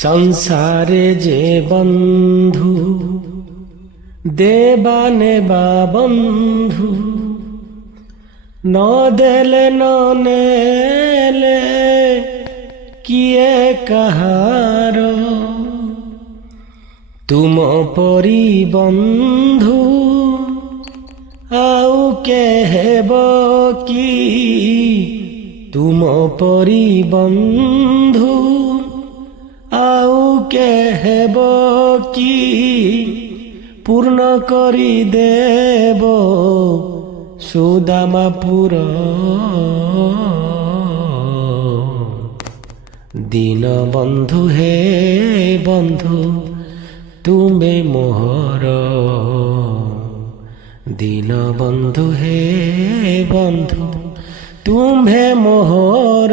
সংসারে যে বন্ধু দেবা নেবা বন্ধু, ন দেলে ন নেলে কিয়ে কাহার। তুম পরি বন্ধু আউ কে হেব কি, তুম পরি বন্ধু আউ কে হেব কি, পূর্ণ করি দেব সুদামাপুর। দীন বন্ধু হে বন্ধু তুমে মোহর, দীন বন্ধু হে বন্ধু তুমে মোহর।